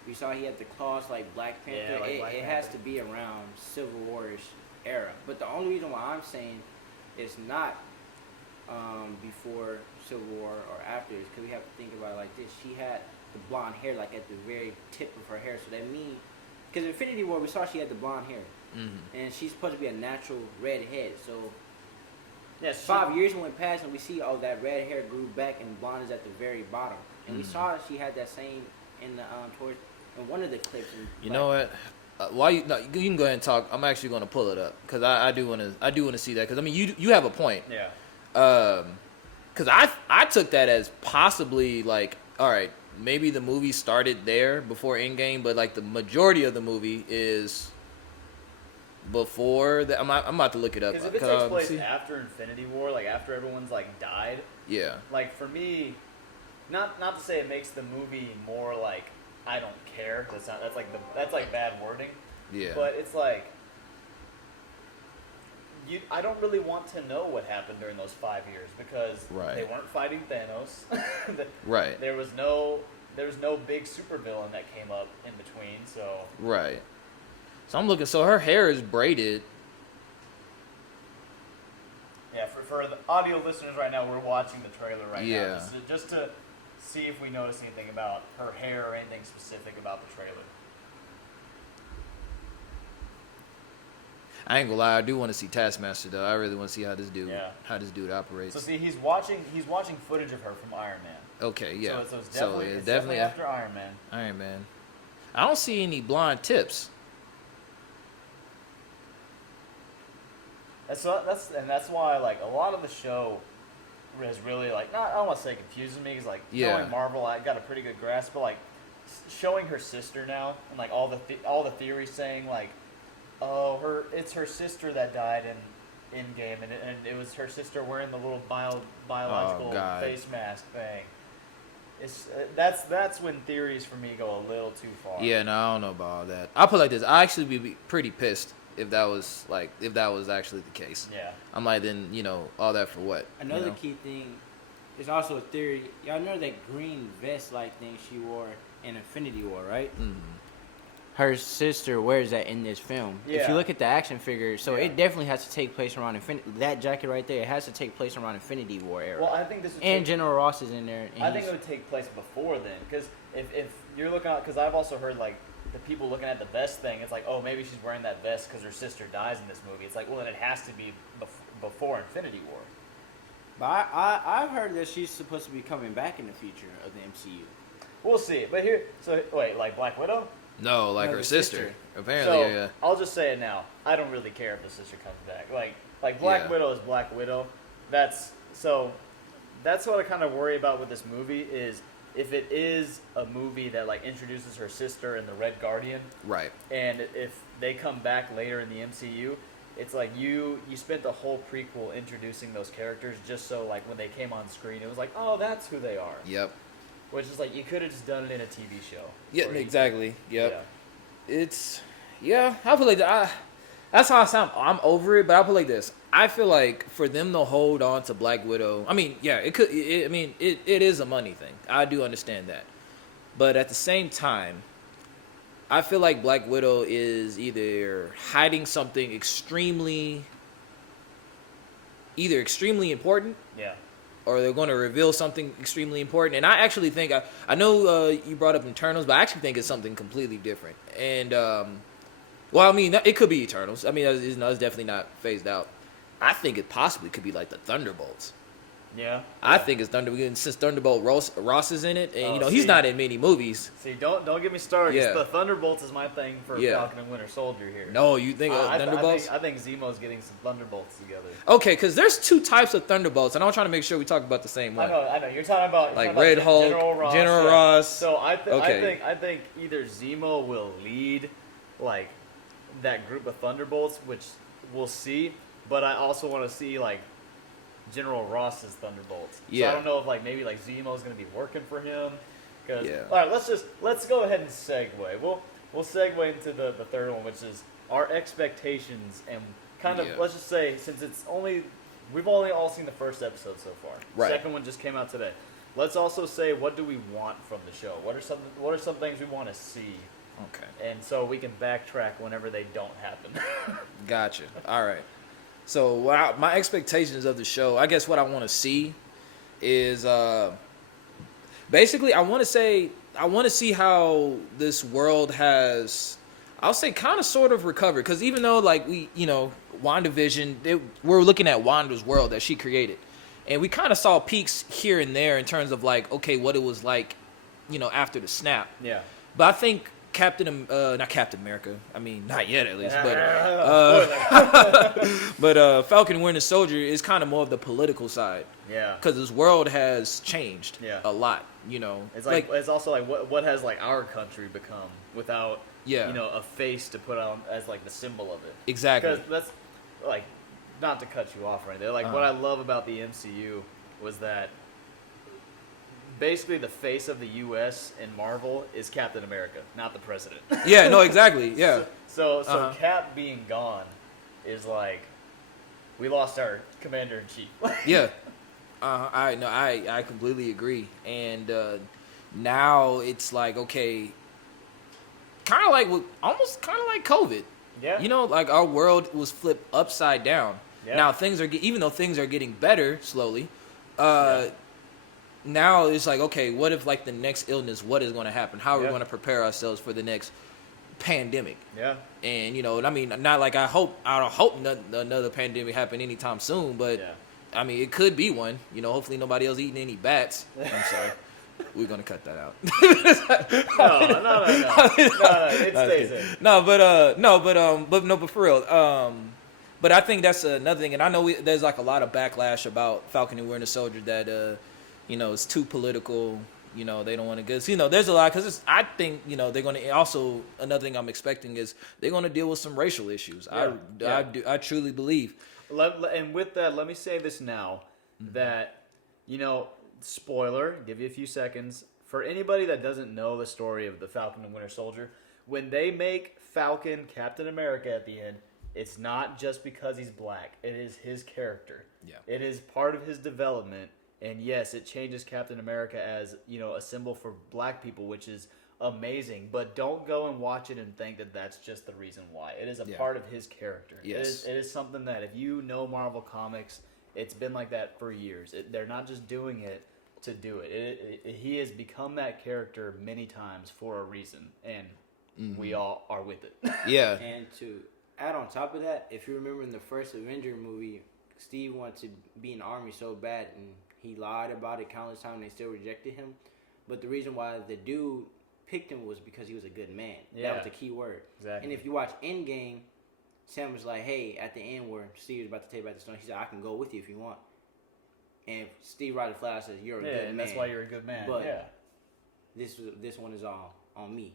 We saw he had the claws like Black Panther. Yeah, like it Black has Panther. to be around Civil War-ish era. But the only reason why I'm saying it's not before Civil War or after is because we have to think about it like this. She had the blonde hair like at the very tip of her hair. So that means, because Infinity War we saw she had the blonde hair. And she's supposed to be a natural redhead. So Yes, 5 years went past and we see that red hair grew back and blonde is at the very bottom. And we saw she had that same in the towards in one of the clips. You know what? While you can go ahead and talk. I'm actually going to pull it up because I do want to see that because I mean you have a point. Yeah. Because I took that as possibly like, all right, maybe the movie started there before Endgame, but like the majority of the movie is before that. I'm about to look it up. Because if it takes place after Infinity War, like after everyone's like died, yeah. Like for me, not to say it makes the movie more like I don't care. That's like bad wording. Yeah. But it's like I don't really want to know what happened during those 5 years because they weren't fighting Thanos. Right. There was no big supervillain that came up in between. So right. So I'm looking. So her hair is braided. yeah, for the audio listeners right now, we're watching the trailer right now. Yeah. Just to see if we notice anything about her hair or anything specific about the trailer. I ain't gonna lie, I do want to see Taskmaster though. I really want to see how this dude operates. So see, he's watching footage of her from Iron Man. Okay, yeah. So it's definitely after Iron Man. Iron Man. I don't see any blonde tips. That's why like a lot of the show is really like I don't want to say confusing me because like knowing Marvel, I got a pretty good grasp, but like showing her sister now and like all the theories saying like. Oh, it's her sister that died in Endgame, and it was her sister wearing the little biological face mask thing. It's that's when theories for me go a little too far. Yeah, no, I don't know about all that. I'll put it like this: I actually be pretty pissed if that was actually the case. Yeah. I'm like, then all that for what? Another key thing is also a theory. Y'all know that green vest like thing she wore in Infinity War, right? Mm-hmm. Her sister wears that in this film. Yeah. If you look at the action figure, so it definitely has to take place around that jacket right there. It has to take place around Infinity War era. Well, I think this would General Ross is in there. I think it would take place before then, because if you're looking at, because I've also heard like the people looking at the vest thing, it's like, oh, maybe she's wearing that vest because her sister dies in this movie. It's like, well, then it has to be before Infinity War. But I've heard that she's supposed to be coming back in the future of the MCU. We'll see. But wait, like Black Widow? No, like No, her the sister. sister. Apparently, So yeah. I'll just say it now. I don't really care if the sister comes back. Like Black Yeah. Widow is Black Widow. That's what I kind of worry about with this movie is if it is a movie that like introduces her sister and the Red Guardian, Right. and if they come back later in the MCU, it's like you spent the whole prequel introducing those characters just so like when they came on screen, it was like, oh, that's who they are. Yep. Which is like you could have just done it in a TV show. Yeah, Or you- exactly. Yep. Yeah. It's I feel like that's how I sound. I'm over it, but I feel like this. I feel like for them to hold on to Black Widow, I mean, yeah, it could. It is a money thing. I do understand that, but at the same time, I feel like Black Widow is either hiding something either extremely important, Yeah. or they're going to reveal something extremely important. And I actually think I know you brought up Eternals, but I actually think it's something completely different. And well, I mean, it could be Eternals. I mean, it's definitely not phased out. I think it possibly could be like the Thunderbolts. Yeah. I think it's Thunderbolt since Thunderbolt Ross is in it, and Oh, he's see. not in many movies. See, don't get me started. 'Cause Yeah. The Thunderbolts is my thing for Yeah. Falcon and Winter Soldier here. No, you think Thunderbolts? I think Zemo's getting some Thunderbolts together. Okay, because there's two types of Thunderbolts, and I'm trying to make sure we talk about the same one. I know. You're talking about Like Red Hulk, General yeah. Ross. So Okay. I think either Zemo will lead like that group of Thunderbolts, which we'll see. But I also want to see like General Ross's Thunderbolts. Yeah. So I don't know if like maybe like Zemo's going to be working for him. Cause, Yeah. All right, let's go ahead and segue. We'll segue into the third one, which is our expectations and kind of Yeah. let's just say since we've only all seen the first episode so far. Right. Second one just came out today. Let's also say what do we want from the show? What are some things we want to see? Okay. And so we can backtrack whenever they don't happen. Gotcha. All right. So my expectations of the show, I guess what I want to see is basically I want to see how this world has, I'll say, kind of sort of recovered. Because even though like WandaVision, we're looking at Wanda's world that she created, and we kind of saw peaks here and there in terms of like, okay, what it was like, after the snap. Yeah. But I think not Captain America. I mean, not yet at least. But Falcon and Winter Soldier is kind of more of the political side. Yeah. Because this world has changed Yeah. a lot. It's like it's also like what has like our country become without Yeah. a face to put on as like the symbol of it. Exactly. Because that's like not to cut you off right there. Like what I love about the MCU was that basically the face of the U.S. in Marvel is Captain America, not the president. Yeah. No. Exactly. Yeah. So Cap being gone is like we lost our commander in chief. Yeah. I completely agree. And now it's like, okay, kind of like almost kind of like COVID. Yeah. Like our world was flipped upside down. Yeah. Now even though things are getting better slowly, now it's like, okay, what if like the next illness, what is going to happen? How are we going to prepare ourselves for the next pandemic? Yeah. And I mean, not like I don't hope another pandemic happen anytime soon, but I mean, it could be one. Hopefully nobody else eating any bats. I'm sorry. We're gonna cut that out. No. It stays in. But for real. But I think that's another thing, and I know there's like a lot of backlash about Falcon and Winter Soldier that it's too political. They don't want to go. There's a lot because I think they're going to also, another thing I'm expecting is they're going to deal with some racial issues. I truly believe. And with that, let me say this now that spoiler, give you a few seconds for anybody that doesn't know the story of the Falcon and Winter Soldier. When they make Falcon Captain America at the end, it's not just because he's black. It is his character. Yeah. It is part of his development. And yes, it changes Captain America as, a symbol for black people, which is amazing. But don't go and watch it and think that that's just the reason why. It is a part of his character. Yes. It is something that if you know Marvel Comics, it's been like that for years. They're not just doing it to do it. He has become that character many times for a reason. And we all are with it. Yeah. And to add on top of that, if you remember in the first Avenger movie, Steve wanted to be in the army so bad, and he lied about it countless times, and they still rejected him. But the reason why the dude picked him was because he was a good man. Yeah. That was the key word. Exactly. And if you watch Endgame, Sam was like, hey, at the end where Steve was about to take back the stone, he said, I can go with you if you want. And Steve Ryder flat out says, you're a good man. And that's why you're a good man. But this one is all on me.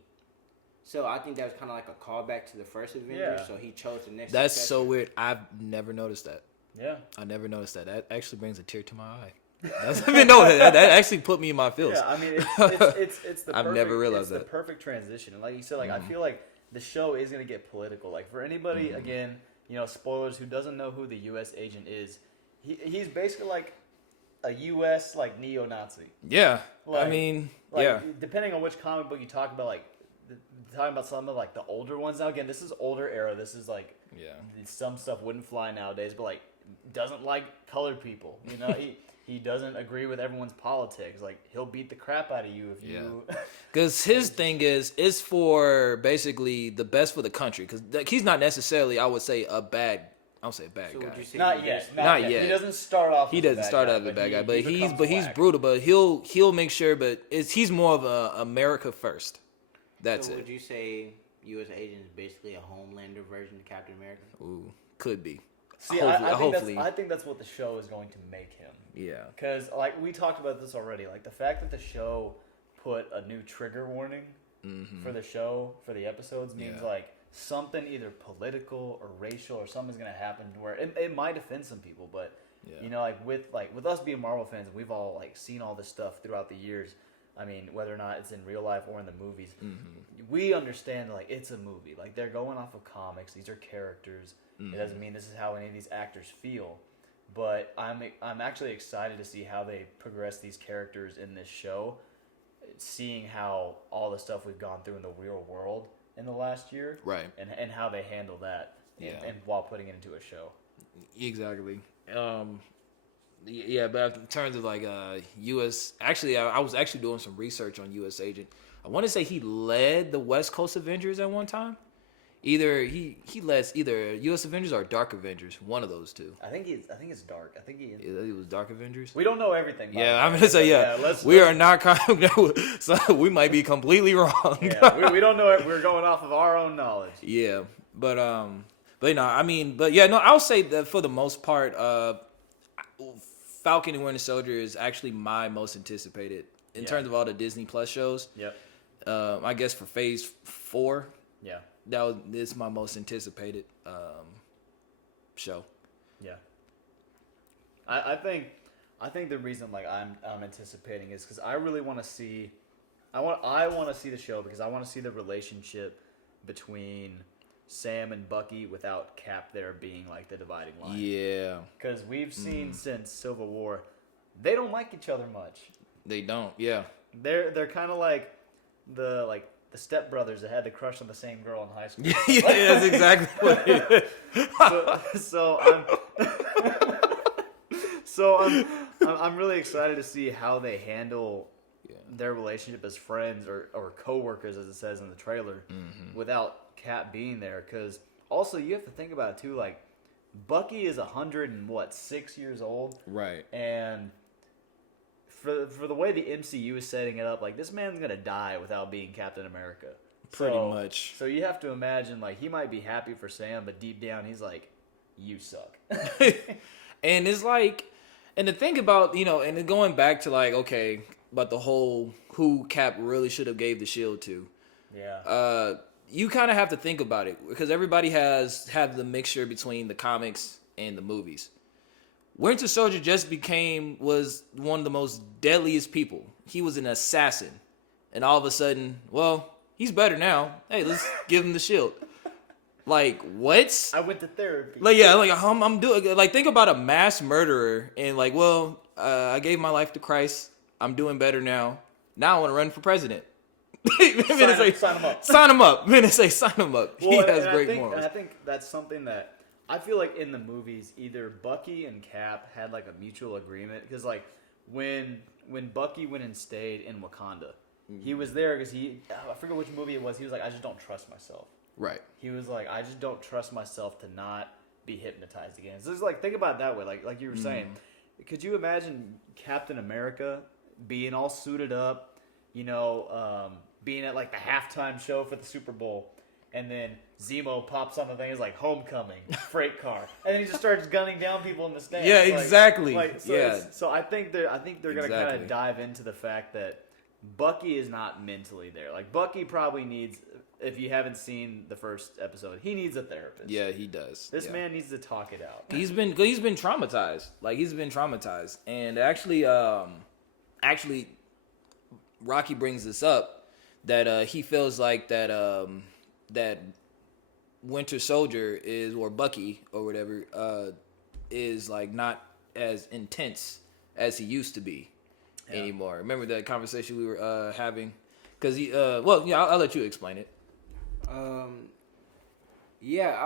So I think that was kind of like a callback to the first Avengers. Yeah. So he chose the next. That's successor. so weird. I've never noticed that. Yeah. I never noticed that. That actually brings a tear to my eye. That actually put me in my feels. Yeah, I mean, it's the perfect, I've never realized it's that. the perfect transition. And like you said, like I feel like the show is going to get political. Like for anybody, again, spoilers, who doesn't know who the U.S. agent is, he's basically like a U.S. like neo-Nazi. Yeah. Like, I mean, depending on which comic book you talk about, like talking about some of like the older ones. Now again, this is older era. This is like some stuff wouldn't fly nowadays, but like doesn't like colored people. He doesn't agree with everyone's politics. Like he'll beat the crap out of you if you. Because his thing is for basically the best for the country. Because he's not necessarily, I would say, a bad. I would say bad guy. Would you say Not yet. Not yet. He doesn't start off. He as doesn't a start bad out guy, as a bad guy, he but he's brutal. But he'll make sure. But he's more of a America first. That's so it. Would you say U.S. agent is basically a Homelander version of Captain America? Ooh, could be. See, Hopefully. I think that's what the show is going to make him. Yeah. Because like we talked about this already, like the fact that the show put a new trigger warning for the show for the episodes means like something either political or racial or something's gonna happen where it might offend some people, but like with us being Marvel fans, we've all like seen all this stuff throughout the years. I mean, whether or not it's in real life or in the movies, we understand like it's a movie. Like they're going off of comics. These are characters. It doesn't mean this is how any of these actors feel. But I'm actually excited to see how they progress these characters in this show, seeing how all the stuff we've gone through in the real world in the last year, Right. and how they handle that, and while putting it into a show. Exactly. Yeah, but in terms of like U.S. Actually, I was actually doing some research on U.S. Agent. I want to say he led the West Coast Avengers at one time. Either he led either U.S. Avengers or Dark Avengers, one of those two. I think it's dark. I think It was Dark Avengers. we don't know everything. Yeah, I'm gonna say we are not. So we might be completely wrong. Yeah, we don't know it. We're going off of our own knowledge. Yeah, but I'll say that for the most part, Falcon and Winter Soldier is actually my most anticipated in terms of all the Disney Plus shows. Yep. I guess for Phase 4. Yeah. This my most anticipated show. Yeah. I think the reason like I'm anticipating is because I really want to see. I want to see the show because I want to see the relationship between Sam and Bucky without Cap there being like the dividing line. Yeah. Because we've seen since Civil War, they don't like each other much. They don't. Yeah. They're kind of like the stepbrothers that had the crush on the same girl in high school. Yeah, that's exactly what it is. So I'm really excited to see how they handle their relationship as friends or co-workers, as it says in the trailer, without Cap being there. Because also you have to think about it too. Like Bucky is 106 years old, Right. and for the way the MCU is setting it up, like this man's gonna die without being Captain America. Pretty much. So you have to imagine like he might be happy for Sam, but deep down he's like, "You suck." And it's like, and to think about, and then going back to like, okay, but the whole who Cap really should have gave the shield to. Yeah. You kind of have to think about it because everybody have the mixture between the comics and the movies. Winter Soldier was one of the most deadliest people. He was an assassin. And all of a sudden, well, he's better now. Hey, let's give him the shield. Like, what? I went to therapy. I'm doing, like, think about a mass murderer and like, well, I gave my life to Christ. I'm doing better now. Now I want to run for president. Sign him up. Sign him up. Sign him up. He has great morals. And I think that's something that I feel like in the movies, either Bucky and Cap had like a mutual agreement because like when Bucky went and stayed in Wakanda, he was there because I forget which movie it was. He was like, I just don't trust myself. Right. He was like, I just don't trust myself to not be hypnotized again. So it's like, think about it that way. Like you were saying, could you imagine Captain America being all suited up, being at like the halftime show for the Super Bowl, and then Zemo pops on the thing. It's like homecoming, freight car, and then he just starts gunning down people in the stands. Yeah, exactly. So I think they're gonna kind of dive into the fact that Bucky is not mentally there. Like Bucky probably needs. If you haven't seen the first episode, he needs a therapist. Yeah, he does. This man needs to talk it out. He's been traumatized. Like he's been traumatized, and actually, Rocky brings this up that he feels like that Winter Soldier or Bucky or whatever is like not as intense as he used to be anymore. Remember that conversation we were having? Because I'll let you explain it. I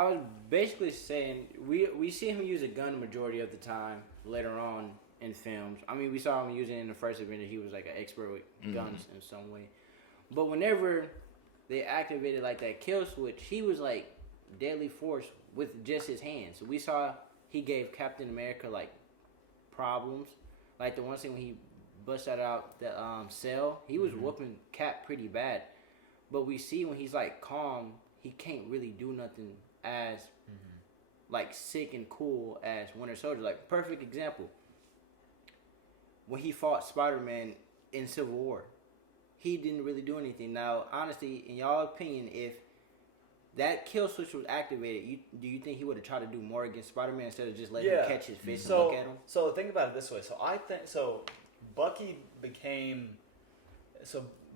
was basically saying we see him use a gun the majority of the time later on in films. I mean, we saw him using it in the first Avenger. He was like an expert with guns in some way. But whenever they activated like that kill switch, he was like deadly force with just his hands. So we saw he gave Captain America like problems. Like the one scene when he busted out the cell, he was whooping Cap pretty bad. But we see when he's like calm, he can't really do nothing as like sick and cool as Winter Soldier. Like perfect example. When he fought Spider-Man in Civil War, he didn't really do anything. Now, honestly, in y'all opinion, if that kill switch was activated, do you think he would have tried to do more against Spider-Man instead of just letting him catch his fist and look at him? So think about it this way.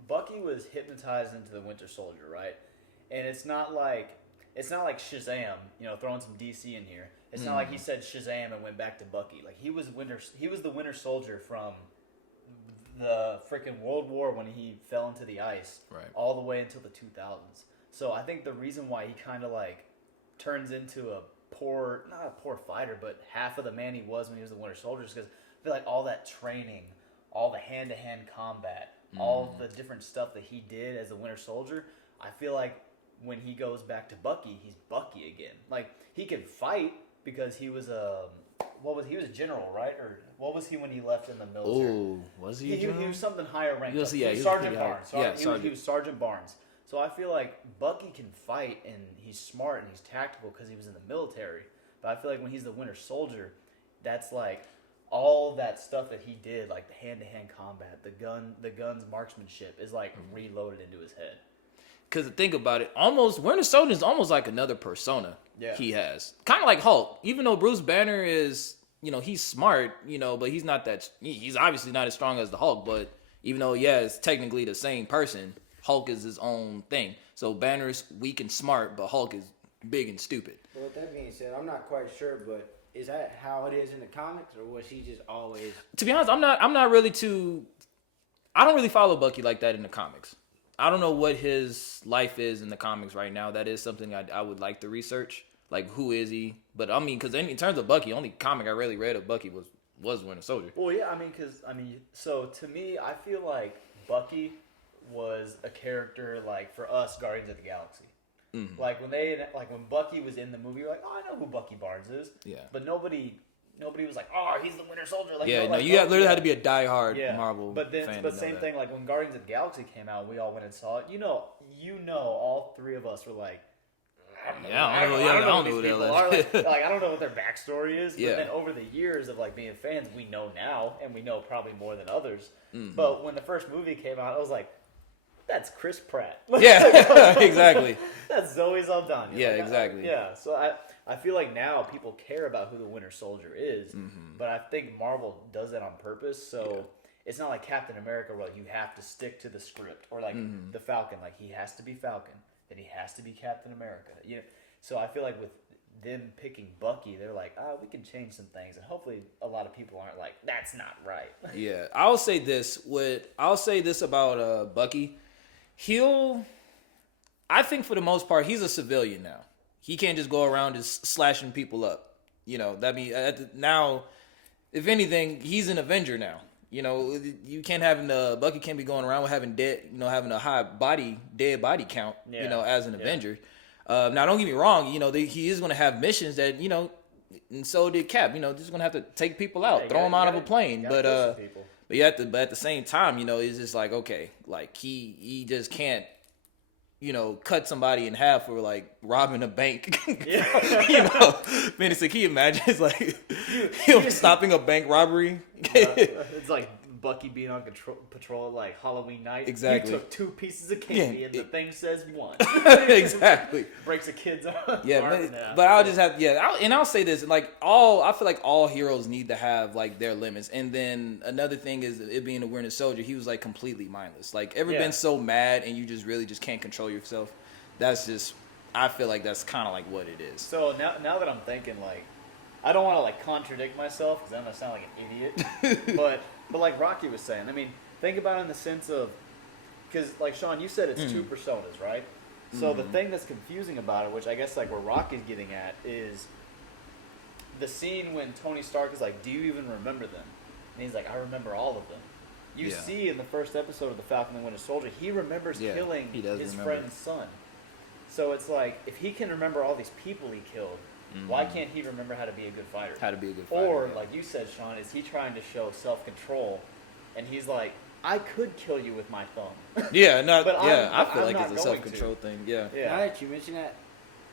Bucky was hypnotized into the Winter Soldier, right? And it's not like Shazam, throwing some DC in here. It's not like he said Shazam and went back to Bucky. Like he was the Winter Soldier from the freaking World War when he fell into the ice, right, all the way until the 2000s. So I think the reason why he kind of like turns into not a poor fighter, but half of the man he was when he was the Winter Soldier is because I feel like all that training, all the hand-to-hand combat, all the different stuff that he did as the Winter Soldier, I feel like when he goes back to Bucky, he's Bucky again. Like he can fight because he was a general, right? Or what was he when he left in the military? Oh, was he a general? He was something higher ranked. He was Sergeant Barnes. He was Sergeant Barnes. So I feel like Bucky can fight and he's smart and he's tactical because he was in the military. But I feel like when he's the Winter Soldier, that's like all that stuff that he did, like the hand-to-hand combat, the gun's marksmanship is like reloaded into his head. Because think about it, Winter Soldier is almost like another persona he has. Kind of like Hulk. Even though Bruce Banner is, he's smart, but he's not he's obviously not as strong as the Hulk. But even though, it's technically the same person, Hulk is his own thing. So Banner's weak and smart, but Hulk is big and stupid. Well, with that being said, I'm not quite sure, but is that how it is in the comics, or was he just always? To be honest, I'm not really I don't really follow Bucky like that in the comics. I don't know what his life is in the comics right now. That is something I would like to research. Like, who is he? But, because in terms of Bucky, only comic I really read of Bucky was Winter Soldier. Well, yeah, so to me, I feel like Bucky was a character, like, for us, Guardians of the Galaxy. Mm-hmm. Like, when Bucky was in the movie, you're like, oh, I know who Bucky Barnes is. Yeah. But nobody was like, oh, he's the Winter Soldier. Like, you literally had to be a diehard Marvel fan. But same thing, like when Guardians of the Galaxy came out, we all went and saw it. All three of us were like, I don't know who these people are. Like, I don't know what their backstory is. But then over the years of like being fans, we know now, and we know probably more than others. Mm-hmm. But when the first movie came out, I was like, that's Chris Pratt. Yeah, exactly. That's Zoe Saldana. Yeah, exactly. So I feel like now people care about who the Winter Soldier is, but I think Marvel does that on purpose. So it's not like Captain America where like, you have to stick to the script, or like the Falcon, like he has to be Falcon, then he has to be Captain America. So I feel like with them picking Bucky, they're like, we can change some things, and hopefully a lot of people aren't like, that's not right. Yeah, I'll say this about Bucky. I think for the most part, he's a civilian now. He can't just go around just slashing people up. Now, if anything, he's an Avenger now. You can't have Bucky can't be going around with having having a high dead body count. As an Avenger. Now, don't get me wrong. He is going to have missions that and so did Cap. Just going to have to take people out, throw them out of a plane. but at the same time, you know, it's just like, okay, like he just can't, you know, cut somebody in half for like robbing a bank. Yeah. You know, man, it's like, can you imagine? It's like him stopping a bank robbery. It's like Bucky being on patrol like Halloween night. Exactly. You took 2 pieces of candy and the thing says 1. Exactly. Breaks a kid's arm. Yeah, but I'll just have I'll say this, like I feel like all heroes need to have like their limits. And then another thing is it being a Winter Soldier, he was like completely mindless. Like ever been so mad and you just really just can't control yourself? That's just, I feel like that's kind of like what it is. So now that I'm thinking, like, I don't want to like contradict myself because I'm gonna sound like an idiot. But like Rocky was saying, I mean, think about it in the sense of, because like Sean, you said it's 2 personas, right? So the thing that's confusing about it, which I guess like where Rocky's getting at, is the scene when Tony Stark is like, "Do you even remember them?" And he's like, "I remember all of them." You see in the first episode of the Falcon and Winter Soldier, he remembers killing his friend's son. So it's like, if he can remember all these people he killed, why can't he remember how to be a good fighter? How to be a good fighter. Or, like you said, Sean, is he trying to show self-control? And he's like, I could kill you with my thumb. Yeah, no, But I feel I'm like not it's a going self-control to. thing. Yeah. Now that you mention that,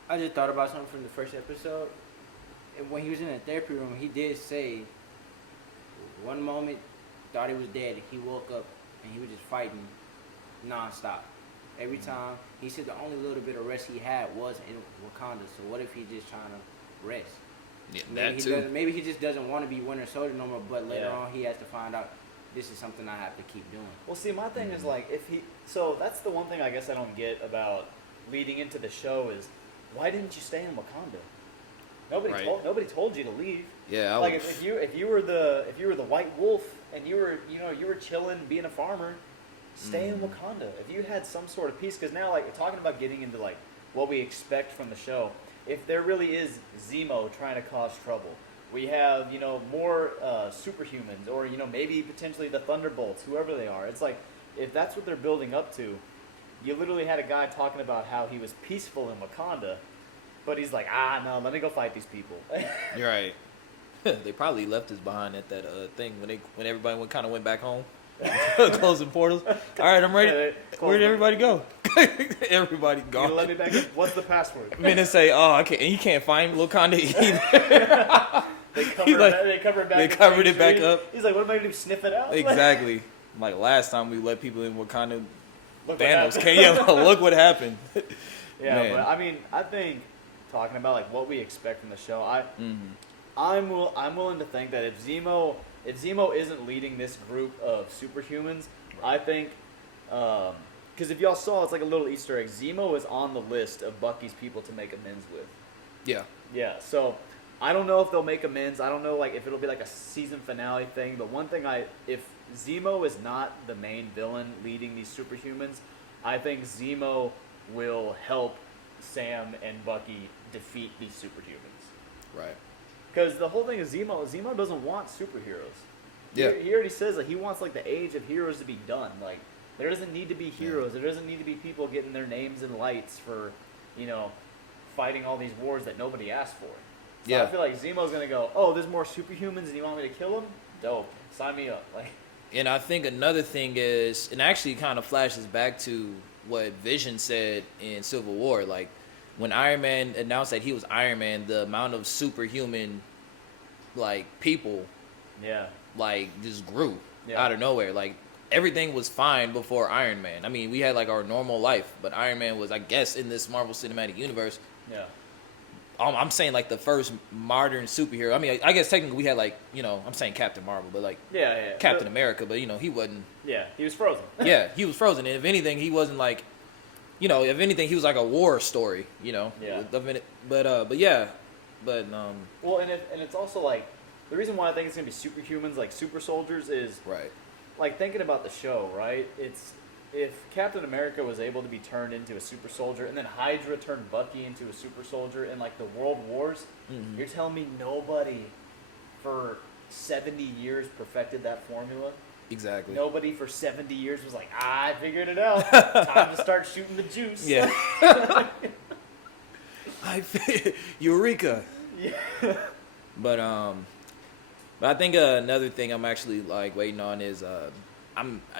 I just thought about something from the first episode. And when he was in the therapy room, he did say, one moment, thought he was dead. He woke up, and he was just fighting nonstop. Every time, he said the only little bit of rest he had was in Wakanda. So what if he's just trying to rest? Yeah, Maybe he just doesn't want to be Winter Soldier no more, but later on he has to find out this is something I have to keep doing. Well, see, my thing is like, so that's the one thing I guess I don't get about leading into the show is, why didn't you stay in Wakanda? Nobody told you to leave. Yeah, like if you were the White Wolf and you were chilling being a farmer, stay in Wakanda. If you had some sort of peace, because now like we're talking about getting into like what we expect from the show. If there really is Zemo trying to cause trouble, we have more superhumans, or maybe potentially the Thunderbolts, whoever they are. It's like, if that's what they're building up to, you literally had a guy talking about how he was peaceful in Wakanda, but he's like, no, let me go fight these people. You're right. They probably left us behind at that thing when everybody kind of went back home. Closing portals. All right, I'm ready. Where did everybody go? Everybody gone. You let me back in. What's the password? Men say, "Oh, I can't." And he can't find Wakanda either. They covered it back up. He's like, "What am I gonna do? Sniff it out?" Exactly. Like last time we let people in Wakanda, Thanos came. Yeah, look what happened. Yeah, man. But I mean, I think talking about like what we expect from the show, I'm willing to think that if Zemo isn't leading this group of superhumans, I think, because if y'all saw, it's like a little Easter egg. Zemo is on the list of Bucky's people to make amends with. Yeah. Yeah. So I don't know if they'll make amends. I don't know like if it'll be like a season finale thing. But one thing if Zemo is not the main villain leading these superhumans, I think Zemo will help Sam and Bucky defeat these superhumans. Right. Because the whole thing is Zemo doesn't want superheroes. Yeah. He already says that he wants like the age of heroes to be done. Like there doesn't need to be heroes. There doesn't need to be people getting their names in lights for, fighting all these wars that nobody asked for. So I feel like Zemo's gonna go, oh, there's more superhumans and you want me to kill them? Dope. Sign me up. Like. And I think another thing is, and actually kind of flashes back to what Vision said in Civil War, like when Iron Man announced that he was Iron Man, the amount of superhuman like people like just grew out of nowhere. Like everything was fine before Iron Man. I mean, we had like our normal life, but Iron Man was, I guess, in this Marvel Cinematic Universe. Yeah. I'm saying like the first modern superhero. I mean, I guess technically we had like, I'm saying Captain Marvel, but like Captain America, but he wasn't. Yeah, he was frozen. Yeah, he was frozen. And if anything, he wasn't like, if anything, he was like a war story, Yeah. But yeah. But well, and it's also like the reason why I think it's gonna be superhumans, like super soldiers, is right. Like thinking about the show, right? It's if Captain America was able to be turned into a super soldier, and then Hydra turned Bucky into a super soldier in like the World Wars, you're telling me nobody for 70 years perfected that formula? Exactly. Nobody for 70 years was like, I figured it out. Time to start shooting the juice. Yeah. Eureka. Yeah. But But I think another thing I'm actually like waiting on is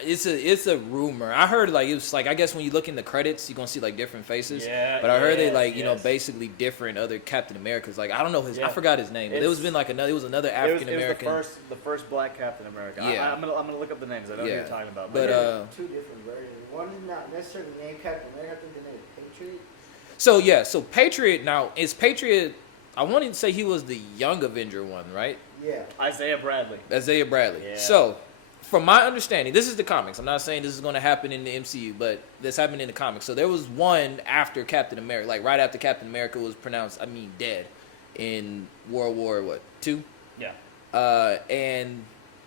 it's a rumor. I heard like it was like I guess when you look in the credits you're gonna see like different faces. Yeah. But I heard they yes, like you know yes. basically different other Captain Americas. Like I don't know his I Yeah. forgot his name. But it was been like another African American. It was the first black Captain America. Yeah. I'm gonna look up the names. I know who you're talking about. But two different versions. One is not necessarily named Captain America. I think the name is Patriot. So Patriot now is Patriot. I wanted to say he was the Young Avenger one, right? Yeah. Isaiah Bradley. Isaiah Bradley. Yeah. So, from my understanding, this is the comics. I'm not saying this is going to happen in the MCU, but this happened in the comics. So there was one after Captain America, like right after Captain America was pronounced, dead in World War II. Yeah. And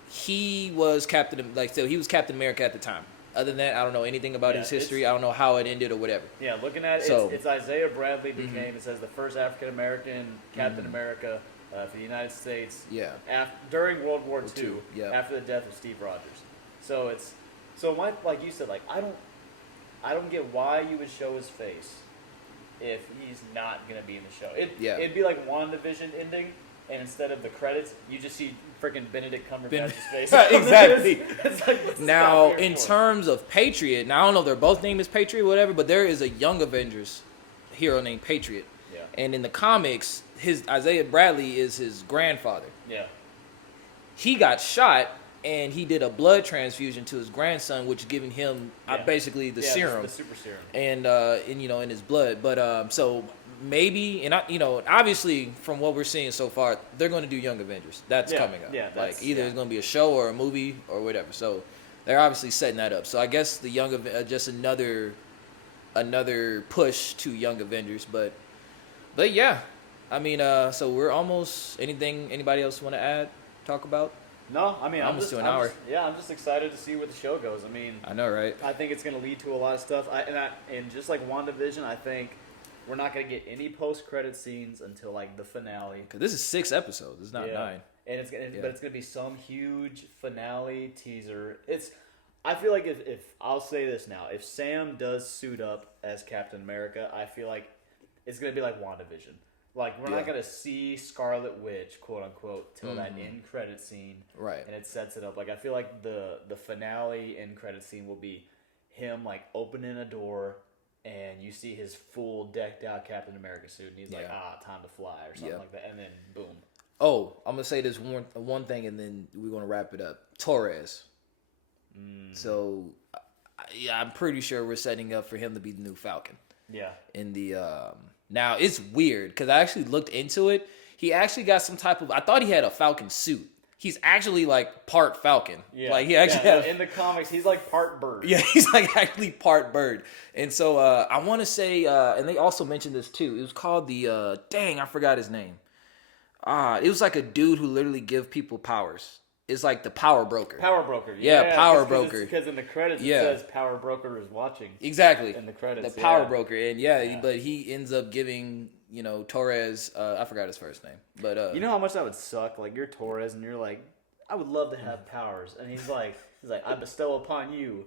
he was he was Captain America at the time. Other than that, I don't know anything about his history. I don't know how it ended or whatever. Yeah, looking at it, So, it's Isaiah Bradley became, it says, the first African American Captain America for the United States. Yeah. During World War II, yeah. after the death of Steve Rogers. So like you said, like I don't get why you would show his face if he's not gonna be in the show. It'd be like WandaVision ending. And instead of the credits, you just see freaking Benedict Cumberbatch's face. Exactly. It's like, now, in terms of Patriot, now I don't know if they're both named as Patriot or whatever, but there is a Young Avengers hero named Patriot. Yeah. And in the comics, his Isaiah Bradley is his grandfather. Yeah. He got shot, and he did a blood transfusion to his grandson, which giving him basically the serum. The super serum. And in his blood. But so maybe, and obviously from what we're seeing so far, they're going to do Young Avengers. That's coming up. Yeah, like either it's going to be a show or a movie or whatever. So they're obviously setting that up. So I guess the just another push to Young Avengers. But yeah, so we're almost anybody else want to add, talk about? No, I mean, almost to an hour. I'm just excited to see where the show goes. I mean, I know, right? I think it's going to lead to a lot of stuff. And just like WandaVision, I think we're not going to get any post-credit scenes until like the finale. Because this is 6 episodes. It's not 9. And it's going to be some huge finale teaser. I feel like if I'll say this now, if Sam does suit up as Captain America, I feel like it's going to be like WandaVision. Like, we're not going to see Scarlet Witch, quote unquote, till that end credit scene. Right. And it sets it up. Like, I feel like the finale end credit scene will be him, like, opening a door, and you see his full decked out Captain America suit, and he's like, time to fly, or something like that. And then, boom. Oh, I'm going to say this one thing, and then we're going to wrap it up. Torres. So, I'm pretty sure we're setting up for him to be the new Falcon. Yeah. In the now it's weird because I actually looked into it. He actually got some type of. I thought he had a Falcon suit. He's actually like part Falcon. Yeah. Like he actually in the comics, he's like part bird. Yeah, he's like actually part bird. And so I want to say, and they also mentioned this too. It was called the I forgot his name. It was like a dude who literally give people powers. It's like the power broker. Power broker. Yeah, power broker. Because in the credits it says power broker is watching. Exactly. In the credits. The power broker. And but he ends up giving, Torres, I forgot his first name. But you know how much that would suck? Like you're Torres and you're like, I would love to have powers. And he's like, I bestow upon you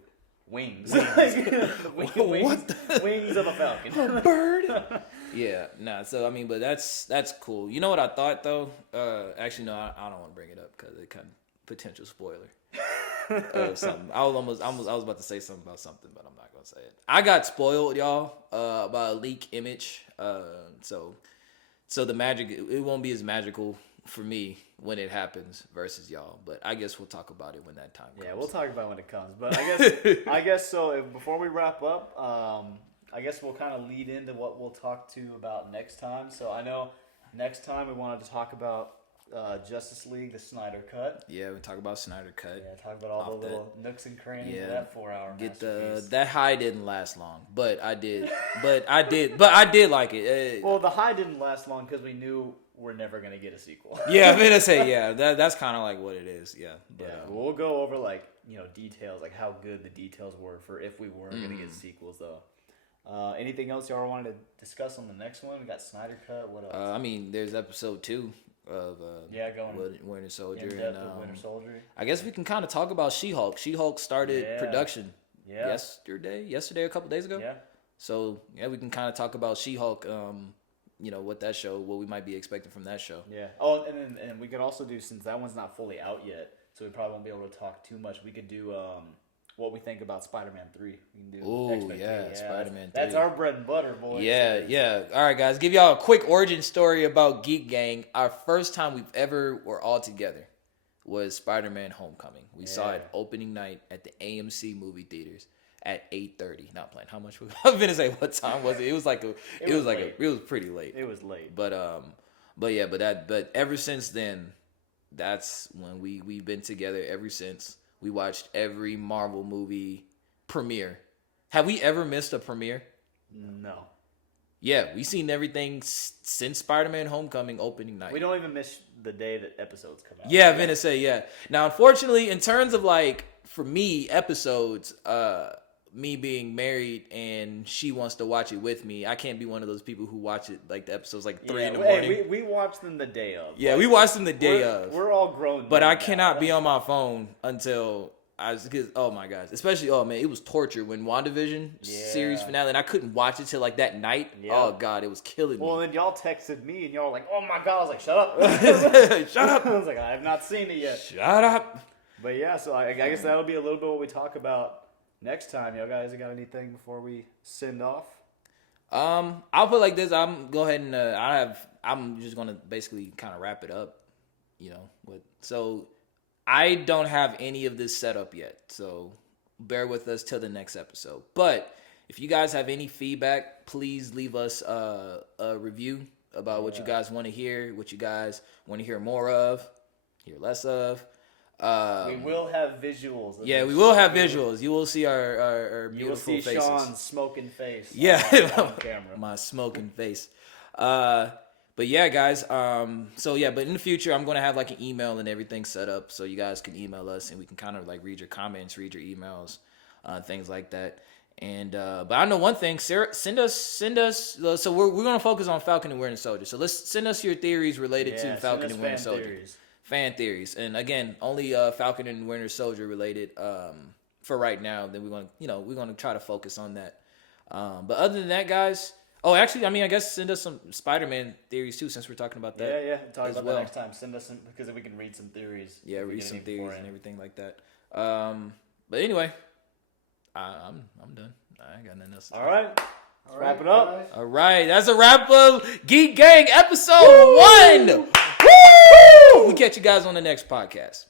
wings. Wings of a falcon. A bird? Yeah, nah. So but that's cool. You know what I thought though? Actually, no, I don't want to bring it up because it kind of potential spoiler. Something. I was about to say something about something, but I'm not gonna say it. I got spoiled, y'all, by a leak image. So the magic it won't be as magical for me when it happens versus y'all. But I guess we'll talk about it when that time comes. Yeah, we'll talk about it when it comes. But I guess so. Before we wrap up, I guess we'll kind of lead into what we'll talk to about next time. So I know next time we wanted to talk about Justice League, the Snyder Cut. Yeah, we talk about Snyder Cut. Yeah, talk about all the little nooks and crannies of that 4-hour masterpiece. That high didn't last long, but I did like it. Well, the high didn't last long because we knew we're never gonna get a sequel. Yeah, I'm gonna say that's kind of like what it is. Yeah, but we'll go over details, like how good the details were for if we weren't gonna get sequels though. Anything else y'all wanted to discuss on the next one? We got Snyder Cut. What else? There's episode 2 of Winter Soldier. Winter Soldier. I guess we can kind of talk about She-Hulk. She-Hulk started production yesterday, a couple days ago. Yeah. So we can kind of talk about She-Hulk. what that show, what we might be expecting from that show. Yeah. Oh, and we could also do, since that one's not fully out yet, so we probably won't be able to talk too much. We could do what we think about Spider-Man 3. We can do Spider-Man 3. That's our bread and butter, boys. Yeah. All right, guys. Give y'all a quick origin story about Geek Gang. Our first time we've ever were all together was Spider-Man Homecoming. We saw it opening night at the AMC movie theaters at 8:30. Not playing. How much? I was gonna say what time was it? It was pretty late. It was late. But ever since then, that's when we've been together ever since. We watched every Marvel movie premiere. Have we ever missed a premiere? No. Yeah, we've seen everything since Spider-Man Homecoming opening night. We don't even miss the day that episodes come out. Yeah, I'm gonna say, yeah. Now, unfortunately, in terms of for me, episodes, me being married and she wants to watch it with me, I can't be one of those people who watch it the episodes 3 in the morning. Hey, we watch them the day of. Yeah, we watch them the day of. We're all grown. But I cannot be on my phone until because oh my gosh, especially it was torture when WandaVision series finale, and I couldn't watch it till that night. Yeah. Oh god, it was killing me. Well, then y'all texted me and y'all were like, "Oh my god!" I was like, "Shut up, shut up!" I was like, "I have not seen it yet." Shut up. But yeah, so I guess that'll be a little bit what we talk about next time. Y'all guys got anything before we send off? I'll put it like this. I'm go ahead and I'm just gonna basically kind of wrap it up. So I don't have any of this set up yet, so bear with us till the next episode. But if you guys have any feedback, please leave us a review about what you guys want to hear, what you guys want to hear more of, hear less of. We will have visuals. Yeah, we will have visuals. You will see our beautiful faces. You will see Sean's smoking face. Yeah, on camera. My smoking face. But yeah, guys. But in the future, I'm gonna have an email and everything set up, so you guys can email us and we can kind of read your comments, read your emails, things like that. And but I know one thing, Sarah, send us. So we're gonna focus on Falcon and Winter Soldier. So let's send us your theories related to Falcon and Winter Soldier. Fan theories, and again, only Falcon and Winter Soldier related for right now. Then we're gonna try to focus on that. But other than that, guys. Oh, actually, I guess send us some Spider-Man theories too, since we're talking about that. Yeah. Talk about that next time. Send us some because we can read some theories. Yeah, read some theories and everything like that. But anyway, I'm done. I ain't got nothing else to All right. Let's wrap it up. Guys. All right, that's a wrap of Geek Gang episode 1. Woo! We'll catch you guys on the next podcast.